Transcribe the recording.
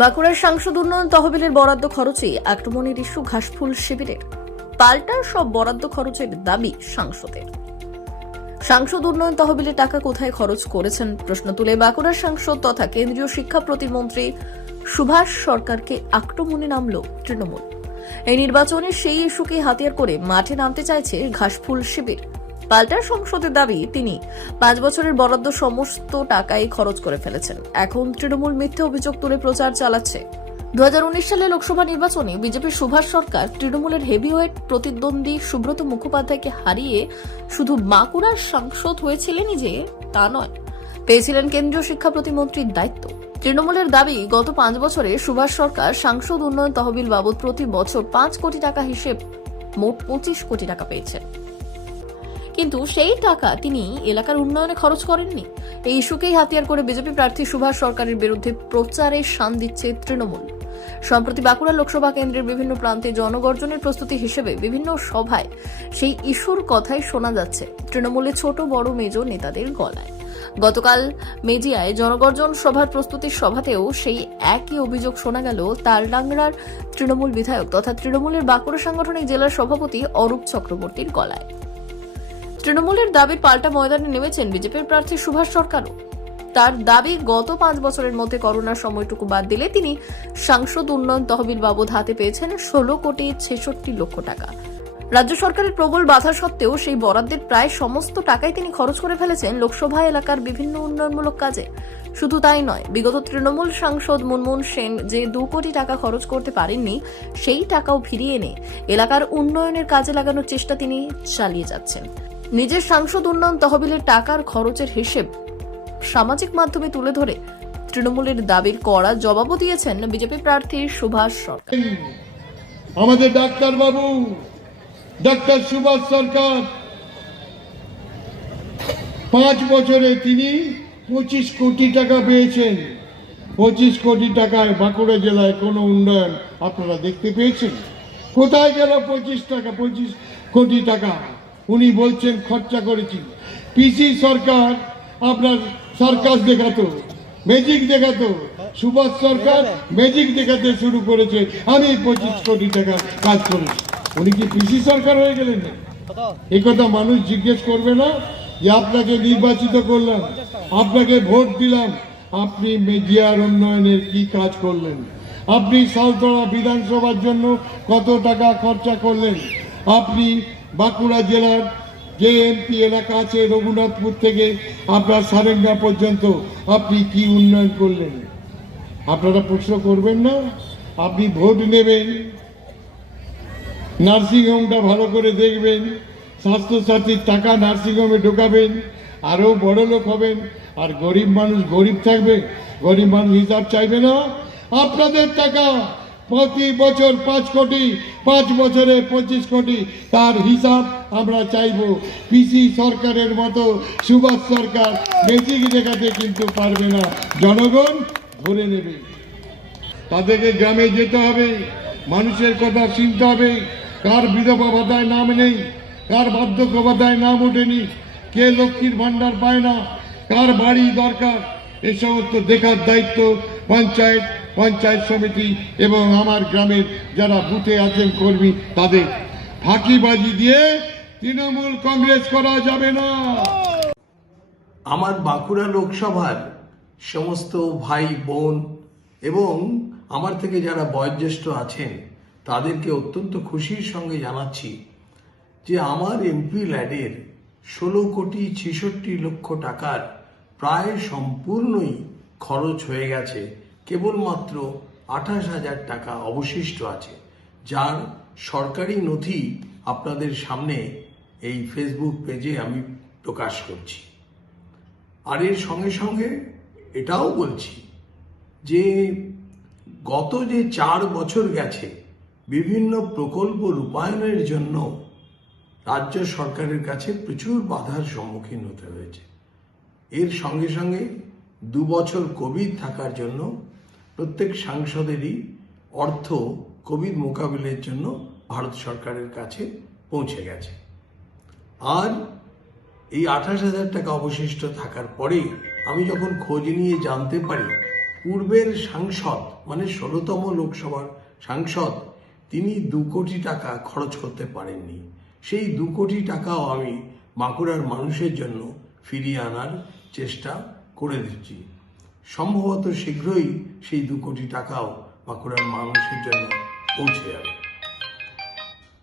বাঁকুড়ার সাংসদ উন্নয়ন তহবিলের বরাদ্দ খরচে আক্রমণের ইস্যু ঘাসফুল শিবিরের। পাল্টা সব বরাদ্দ খরচের দাবি সাংসদের। সাংসদ উন্নয়ন তহবিলে টাকা কোথায় খরচ করেছেন প্রশ্ন তুলে বাঁকুড়ার সাংসদ তথা কেন্দ্রীয় শিক্ষা প্রতিমন্ত্রী সুভাষ সরকারকে আক্রমণে নামল তৃণমূল। এই নির্বাচনে সেই ইস্যুকে হাতিয়ার করে মাঠে নামতে চাইছে ঘাসফুল শিবির। পাল্টার সংসদের দাবি তিনি। পাঁচ বছরের বরাদ্দ সমস্ত টাকাই খরচ করে ফেলেছেন। এখন তৃণমূল মিথ্যে অভিযোগ তুলে প্রচার চালাচ্ছে। দুহাজার উনিশ সালে লোকসভা নির্বাচনে বিজেপির সুভাষ সরকার তৃণমূলের হেভিওয়েট প্রতিদ্বন্দ্বী সুব্রত মুখোপাধ্যায়কে হারিয়ে শুধু বাঁকুড়ার সাংসদ হয়েছিলেনই যে তা নয়। পেয়েছিলেন কেন্দ্রীয় শিক্ষা প্রতিমন্ত্রীর দায়িত্ব। তৃণমূলের দাবি, গত পাঁচ বছরে সুভাষ সরকার সাংসদ উন্নয়ন তহবিল বাবদ প্রতি বছর পাঁচ কোটি টাকা হিসেব মোট পঁচিশ কোটি টাকা পেয়েছেন। কিন্তু সেই টাকা তিনি এলাকার উন্নয়নে খরচ করেননি। এই ইস্যুকেই হাতিয়ার করে বিজেপি প্রার্থী সুভাষ সরকারের বিরুদ্ধে প্রচারে শান দিচ্ছে তৃণমূল। সম্প্রতি বাঁকুড়া লোকসভা কেন্দ্রের বিভিন্ন প্রান্তে জনগর্জনের প্রস্তুতি হিসেবে বিভিন্ন সভায় সেই ইস্যুর কথাই শোনা যাচ্ছে তৃণমূলের ছোট বড় মেজ নেতাদের গলায়। গতকাল মেজিয়ায় জনগর্জন সভার প্রস্তুতির সভাতেও সেই একই অভিযোগ শোনা গেল তালডাংরার তৃণমূল বিধায়ক তথা তৃণমূলের বাঁকুড়া সাংগঠনিক জেলার সভাপতি অরূপ চক্রবর্তীর গলায়। তৃণমূলের দাবির পাল্টা ময়দানে নেমেছেন বিজেপির প্রার্থী সুভাষ সরকারও। তার দাবি গত পাঁচ বছরের মধ্যে করোনার সময়টুকু বাদ দিলে তিনি সাংসদ উন্নয়ন তহবিল বাবদ হাতে পেয়েছেন ষোলো কোটি ছেষট্টি লক্ষ টাকা। রাজ্য সরকারের প্রবল বাধা সত্ত্বেও সেই বরাদ্দের প্রায় সমস্ত টাকাই তিনি খরচ করে ফেলেছেন লোকসভা এলাকার বিভিন্ন উন্নয়নমূলক কাজে। শুধু তাই নয়, বিগত তৃণমূল সাংসদ মুনমুন সেন যে দু কোটি টাকা খরচ করতে পারেননি, সেই টাকাও ফিরিয়ে এনে এলাকার উন্নয়নের কাজে লাগানোর চেষ্টা তিনি চালিয়ে যাচ্ছেন। নিজের সাংসদ উন্নয়ন তহবিলের টাকার খরচের হিসেব সামাজিক মাধ্যমে তুলে ধরে। তৃণমূলের দাবির কড়া জবাবও দিয়েছেন বিজেপি প্রার্থী সুভাষ সরকার। আমাদের ডাক্তার বাবু, ডাক্তার সুভাষ সরকার, পাঁচ বছরে তিনি পঁচিশ কোটি টাকা পেয়েছেন। পঁচিশ কোটি টাকায় বাঁকুড়া জেলায় কোনো উন্নয়ন আপনারা দেখতে পেয়েছেন? কোথায় গেল পঁচিশ টাকা, পঁচিশ কোটি টাকা? উনি বলছেন, খরচা করেছি। পিসি সরকার, আপনার সার্কাস দেখাতো, ম্যাজিক দেখাতো, সুভাষ সরকার ম্যাজিক দেখাতে শুরু করেছে। আমি পঁচিশ কোটি টাকা কাজ করেছি। উনি কি পিসি সরকার হয়ে গেলেন? এ কথা মানুষ জিজ্ঞেস করবে না যে আপনাকে নির্বাচিত করলাম, আপনাকে ভোট দিলাম, আপনি মেজিয়ার উন্নয়নের কি কাজ করলেন? আপনি সালতলা বিধানসভার জন্য কত টাকা খরচা করলেন? আপনি বাঁকুড়া জেলার যে এমপি এলাকা আছে, রঘুনাথপুর থেকে আপনার সারেঙ্গা পর্যন্ত। আপনি কি উন্নয়ন করলেন? আপনারা প্রশ্ন করবেন না। আপনি ভোট নেবেন। নার্সিংহোমটা ভালো করে দেখবেন। স্বাস্থ্যসাথীর টাকা নার্সিংহোমে ঢোকাবেন। আরও বড় লোক হবেন। আর গরিব মানুষ গরিব থাকবে। গরিব মানুষ হিসাব চাইবে না। আপনাদের টাকা প্রতি বছর পাঁচ কোটি, পাঁচ বছরে পঁচিশ কোটি তার হিসাব আমরা চাইব। পিসি সরকারের মতো সুভাষ সরকার ম্যাজিক দেখাতে কিন্তু পারবে না। জনগণ ধরে নেবে। তাদেরকে গ্রামে যেতে হবে, মানুষের কথা শুনতে হবে, কার বিধবা ভাতায় নাম নেই, কার বার্ধক্য ভাতায় নাম ওঠেনি, কে লক্ষ্মীর ভাণ্ডার পায় না, কার বাড়ি দরকার, এ সমস্ত দেখার দায়িত্ব পঞ্চায়েত পঞ্চায়েত সমিতি এবং আমার গ্রামের যারা বুথে আছেন কর্মী, তাদের ফাঁকিবাজি দিয়ে তৃণমূল কংগ্রেস করা যাবে না। আমার বাঁকুড়া লোকসভার সমস্ত ভাই, বোন এবং আমার থেকে যারা বয়োজ্যেষ্ঠ আছেন, তাদেরকে অত্যন্ত খুশির সঙ্গে জানাচ্ছি যে আমার এমপি ল্যাডের ষোলো কোটি ছেষট্টি লক্ষ টাকার প্রায় সম্পূর্ণই খরচ হয়ে গেছে। কেবলমাত্র আঠাশ হাজার টাকা অবশিষ্ট আছে, যার সরকারি নথি আপনাদের সামনে এই ফেসবুক পেজে আমি প্রকাশ করছি। আর এর সঙ্গে সঙ্গে এটাও বলছি যে, গত যে চার বছর গেছে, বিভিন্ন প্রকল্প রূপায়ণের জন্য রাজ্য সরকারের কাছে প্রচুর বাধার সম্মুখীন হতে হয়েছে। এর সঙ্গে সঙ্গে দু বছর কোভিড থাকার জন্য প্রত্যেক সাংসদেরই অর্থ কোভিড মোকাবিলের জন্য ভারত সরকারের কাছে পৌঁছে গেছে। আর এই আঠাশ হাজার টাকা অবশিষ্ট থাকার পরে আমি যখন খোঁজ নিয়ে জানতে পারি, পূর্বের সাংসদ মানে ষোলোতম লোকসভার সাংসদ, তিনি দু কোটি টাকা খরচ করতে পারেননি। সেই দু কোটি টাকাও আমি বাঁকুড়ার মানুষের জন্য ফিরিয়ে আনার চেষ্টা করে দিচ্ছি সম্ভবত শীঘ্রই সেই দু কোটি টাকাও বাঁকুড়ার মানুষের জন্য পৌঁছে যাবে।